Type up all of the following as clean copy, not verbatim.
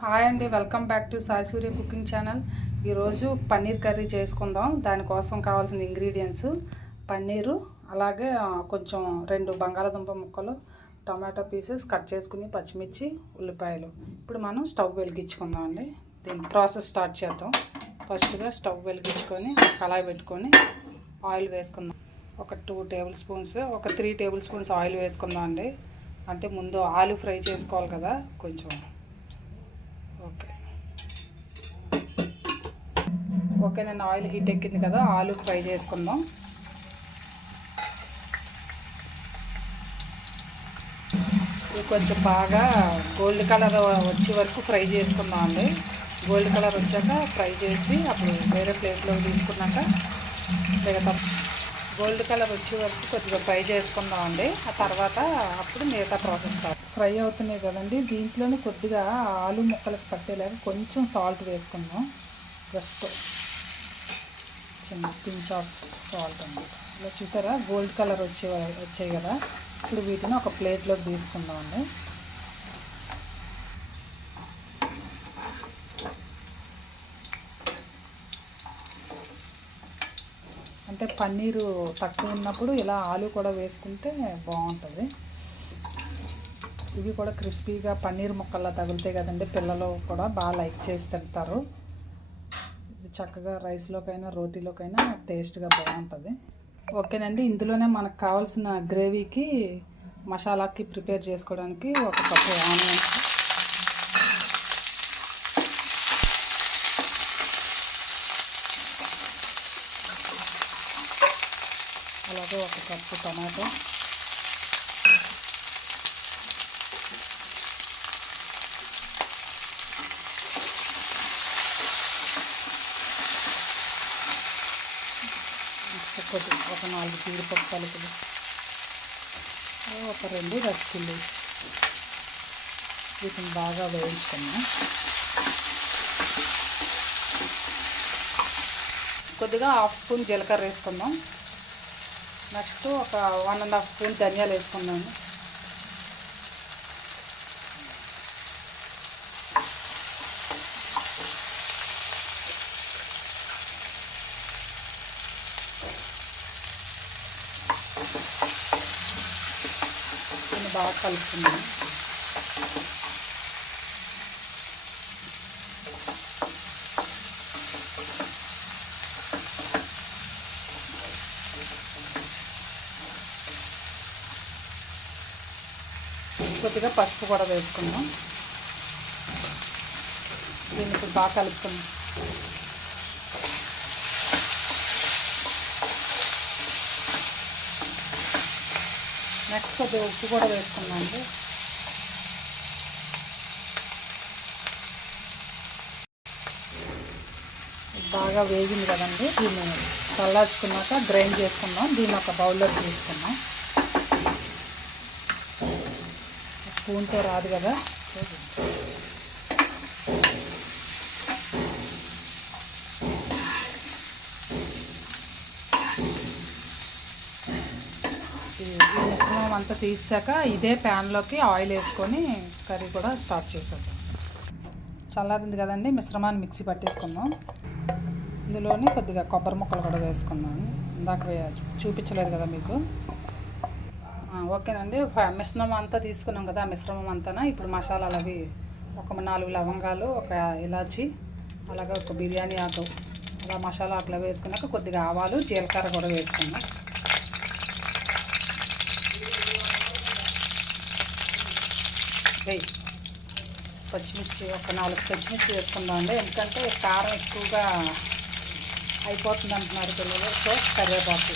Hi అండి, welcome back to Sai Surya cooking channel. ఈరోజు paneer curry చేసుకుందాం. దానికోసం కావాల్సిన ఇంగ్రీడియంట్స్ పన్నీరు, అలాగే కొంచెం 2 బంగాళాదుంప ముక్కలు, టొమాటో పీసెస్ కట్ చేసుకుని, పచ్చిమిర్చి, ఉల్లిపాయలు. ఇప్పుడు మనం స్టవ్ వెలిగించుకుందాం అండి. దీని ప్రాసెస్ స్టార్ట్ చేద్దాం. ఫస్ట్గా స్టవ్ వెలిగించుకొని కళాయి పెట్టుకొని ఆయిల్ వేసుకుందాం. ఒక 2 టేబుల్ స్పూన్స్, ఒక 3 టేబుల్ స్పూన్స్ ఆయిల్ వేసుకుందాం అండి. అంటే ముందు ఆలు ఫ్రై చేసుకోవాలి కదా కొంచెం. ఓకే నేను ఆయిల్ హీట్ ఎక్కింది కదా, ఆలు ఫ్రై చేసుకుందాం. ఇది కొంచెం బాగా గోల్డ్ కలర్ వచ్చే వరకు ఫ్రై చేసుకుందాం అండి. గోల్డ్ కలర్ వచ్చాక ఫ్రై చేసి అప్పుడు వేరే ప్లేట్లో తీసుకున్నాక మిగతా గోల్డ్ కలర్ వచ్చే వరకు కొద్దిగా ఫ్రై చేసుకుందాం అండి. ఆ తర్వాత అప్పుడు మిగతా ప్రాసెస్ స్టార్ట్. ఫ్రై అవుతున్నాయి కదండి, దీంట్లోనే కొద్దిగా ఆలు ముక్కలకు పట్టేలాగా కొంచెం సాల్ట్ వేసుకుందాం. జస్ట్ చిన్న పించ్ ఆఫ్ సాల్ట్ అండి. ఇలా చూసారా గోల్డ్ కలర్ వచ్చాయి కదా. ఇప్పుడు వీటిని ఒక ప్లేట్లోకి తీసుకుందాం అండి. అంటే పన్నీరు తక్కువ ఉన్నప్పుడు ఇలా ఆలు కూడా వేసుకుంటే బాగుంటుంది. ఇవి కూడా క్రిస్పీగా పన్నీర్ ముక్కల్లా తగులుతాయి కదండి, పిల్లలు కూడా బాగా లైక్ చేసి తింటారు. ఇది చక్కగా రైస్లోకైనా రోటీలోకైనా టేస్ట్గా బాగుంటుంది. ఓకేనండి, ఇందులోనే మనకు కావాల్సిన గ్రేవీకి మసాలాకి ప్రిపేర్ చేసుకోవడానికి ఒక కప్పు ఆనియన్స్, అలాగే ఒక కప్పు టమాటో, ఒక 4 జీడిపప్పు పలుకులు, ఒక 2 రెడ్ చిల్లీ. వీటిని బాగా వేయించుకున్నాం. కొద్దిగా 1/2 స్పూన్ జీలకర్ర వేసుకుందాం. నెక్స్ట్ ఒక 1.5 స్పూన్ ధనియాలు వేసుకున్నాను. బాగా కలుపుకున్నాను. కొద్దిగా పసుపు కూడా వేసుకుందాం. దీన్ని ఇప్పుడు బాగా కలుపుకుందాం. నెక్స్ట్ కొద్దిగా ఉప్పు కూడా వేసుకున్నాం అండి. బాగా వేగింది కదండి, దీన్ని చల్లార్చుకున్నాక గ్రైండ్ చేసుకున్నాం. దీన్ని ఒక బౌల్లో తీసుకున్నాం. స్పూన్తో రాదు కదా. ఈ మిశ్రమం అంతా తీసాక ఇదే ప్యాన్లోకి ఆయిల్ వేసుకొని కర్రీ కూడా స్టార్ట్ చేసేద్దాం. చల్లారింది కదండి, మిశ్రమాన్ని మిక్సీ పట్టేసుకుందాం. ఇందులోని కొద్దిగా కొబ్బరి ముక్కలు కూడా వేసుకున్నాను. ఇందాక చూపించలేదు కదా మీకు. ఓకేనండి, మిశ్రమం అంతా తీసుకున్నాం కదా. ఆ మిశ్రమం అంతా ఇప్పుడు మసాలాలు అవి ఒక 4 లవంగాలు, ఒక ఇలాచి, అలాగే ఒక బిర్యానీ ఆకు, అలా మసాలా అట్లా వేసుకున్నాక కొద్దిగా ఆవాలు, జీలకర్ర కూడా వేసుకున్నాం. పచ్చిమిర్చి ఒక 4 పచ్చిమిర్చి వేసుకుందాం అండి. ఎందుకంటే కారం ఎక్కువగా అయిపోతుంది అంటున్నారు పిల్లలు. సో కరివేపాకు,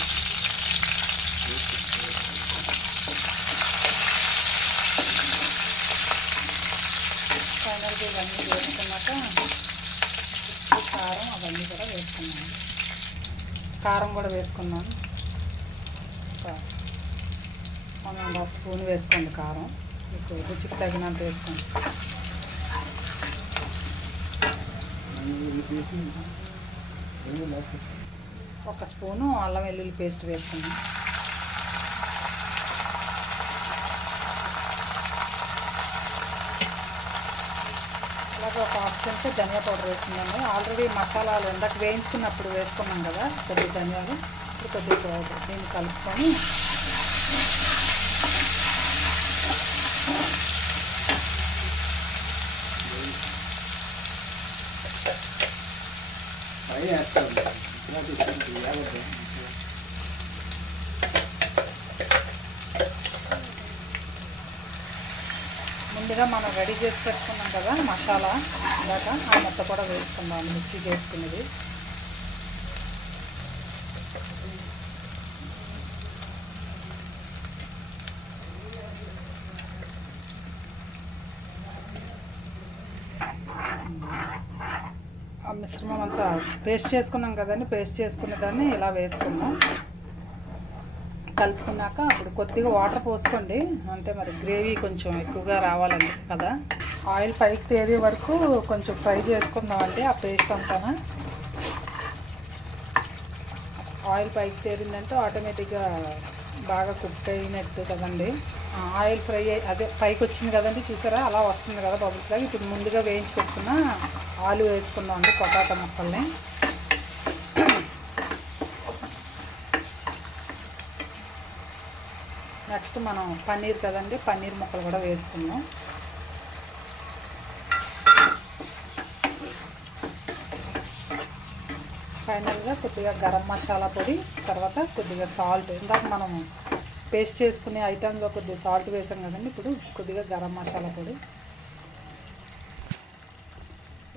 ఫైనల్గా ఇవన్నీ వేసుకున్నాక కారం అవన్నీ కూడా వేసుకున్నాను. కారం కూడా వేసుకున్నాను. 1.5 స్పూన్ వేసుకోండి కారం, మీకు రుచికి తగినంత వేసుకోండి. ఒక స్పూను అల్లం వెల్లుల్లి పేస్ట్ వేసుకున్నాం. అలాగే ఒక హాఫ్ చెంచా ధనియా పౌడర్ వేసుకున్నాను. ఆల్రెడీ మసాలాలు ఇందాక వేయించుకున్నప్పుడు వేసుకున్నాం కదా కొద్దిగా ధనియాలు, ఇప్పుడు కొద్దిగా దీన్ని కలుపుకొని ముందుగా మనం రెడీ చేసి పెట్టుకున్నాం కదా మసాలా, ఇందాక ఆ మొత్తం కూడా వేసుకుందాం మిక్సీకి వేసుకునేది. ఆ మిశ్రమం అంతా పేస్ట్ చేసుకున్నాం కదండి, పేస్ట్ చేసుకునే దాన్ని ఇలా వేసుకున్నాం. కలుపుకున్నాక అప్పుడు కొద్దిగా వాటర్ పోసుకోండి, అంటే మరి గ్రేవీ కొంచెం ఎక్కువగా రావాలండి కదా. ఆయిల్ పైకి తేరే వరకు కొంచెం ఫ్రై చేసుకుందామండి ఆ పేస్ట్ అంతా. ఆయిల్ పైకి తేరిందంటే ఆటోమేటిక్గా బాగా కుక్ అయినట్టు కదండి. ఆయిల్ ఫ్రై అదే పైకి వచ్చింది కదండి, చూసారా అలా వస్తుంది కదా బబుల్స్ లాగా. ఇప్పుడు ముందుగా వేయించి పెట్టుకున్న ఆలు వేసుకుందాం అండి, పొటాటో ముక్కల్ని. నెక్స్ట్ మనం పన్నీర్ కదండి, పన్నీర్ ముక్కలు కూడా వేసుకుందాం. ఫైనల్గా కొద్దిగా గరం మసాలా పొడి, తర్వాత కొద్దిగా సాల్ట్. ఇందాక మనం పేస్ట్ చేసుకునే ఐటెంలో కొద్దిగా సాల్ట్ వేసాం కదండి, ఇప్పుడు కొద్దిగా గరం మసాలా పొడి,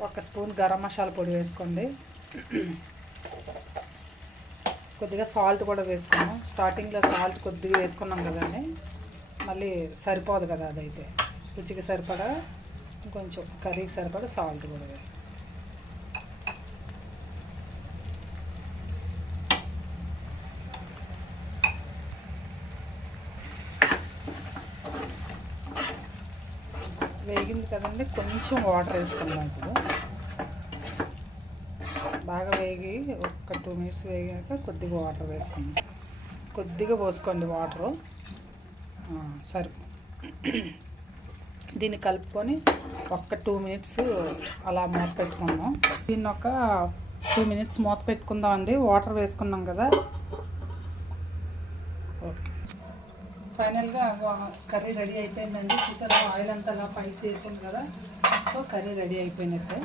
1 స్పూన్ గరం మసాలా పొడి వేసుకోండి. కొద్దిగా సాల్ట్ కూడా వేసుకున్నాం. స్టార్టింగ్లో సాల్ట్ కొద్దిగా వేసుకున్నాం కదండి, మళ్ళీ సరిపోదు కదా అదైతే. రుచికి సరిపడా కొంచెం కర్రీకి సరిపడా సాల్ట్ కూడా వేసుకున్నాం. వేగింది కదండి, కొంచెం వాటర్ వేసుకున్నాం. ఇప్పుడు బాగా వేగి ఒక 2 మినిట్స్ వేగాక కొద్దిగా వాటర్ వేసుకుందాం. కొద్దిగా పోసుకోండి వాటరు, సరి. దీన్ని కలుపుకొని ఒక 2 మినిట్స్ అలా మూత పెట్టుకుందాం. దీన్ని ఒక 2 మినిట్స్ మూత పెట్టుకుందాం అండి, వాటర్ వేసుకున్నాం కదా. ఓకే, ఫైనల్గా కర్రీ రెడీ అయిపోయిందండి. చూసారా ఆయిల్ అంతా అలా పైకి తీరుతుంది కదా, సో కర్రీ రెడీ అయిపోయినట్టే.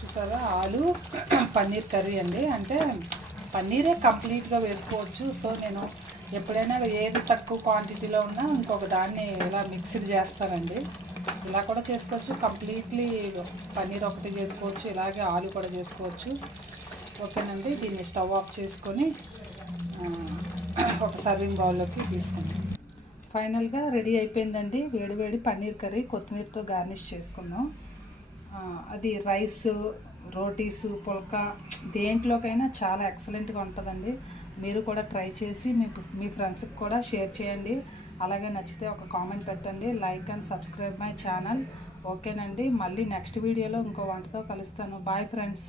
చూసారా ఆలు పన్నీర్ కర్రీ అండి. అంటే పన్నీరే కంప్లీట్గా వేసుకోవచ్చు. సో నేను ఎప్పుడైనా ఏది తక్కువ క్వాంటిటీలో ఉన్నా ఇంకొక దాన్ని ఇలా మిక్స్డ్ చేస్తానండి. ఇలా కూడా చేసుకోవచ్చు, కంప్లీట్లీ పన్నీర్ ఒకటి చేసుకోవచ్చు, ఇలాగే ఆలు కూడా చేసుకోవచ్చు. ఓకేనండి, దీన్ని స్టవ్ ఆఫ్ చేసుకొని ఒక సర్వింగ్ బౌల్లోకి తీసుకుందాం. ఫైనల్గా రెడీ అయిపోయిందండి వేడివేడి పన్నీర్ కర్రీ. కొత్తిమీరతో గార్నిష్ చేసుకున్నాం. అది రైస్, రోటీసు, పుల్కా దేంట్లోకైనా చాలా ఎక్సలెంట్గా ఉంటుందండి. మీరు కూడా ట్రై చేసి మీ ఫ్రెండ్స్కి కూడా షేర్ చేయండి. అలాగే నచ్చితే ఒక కామెంట్ పెట్టండి. Like and subscribe my channel. ఓకేనండి, మళ్ళీ నెక్స్ట్ వీడియోలో ఇంకో వంటతో కలుస్తాను. Bye friends.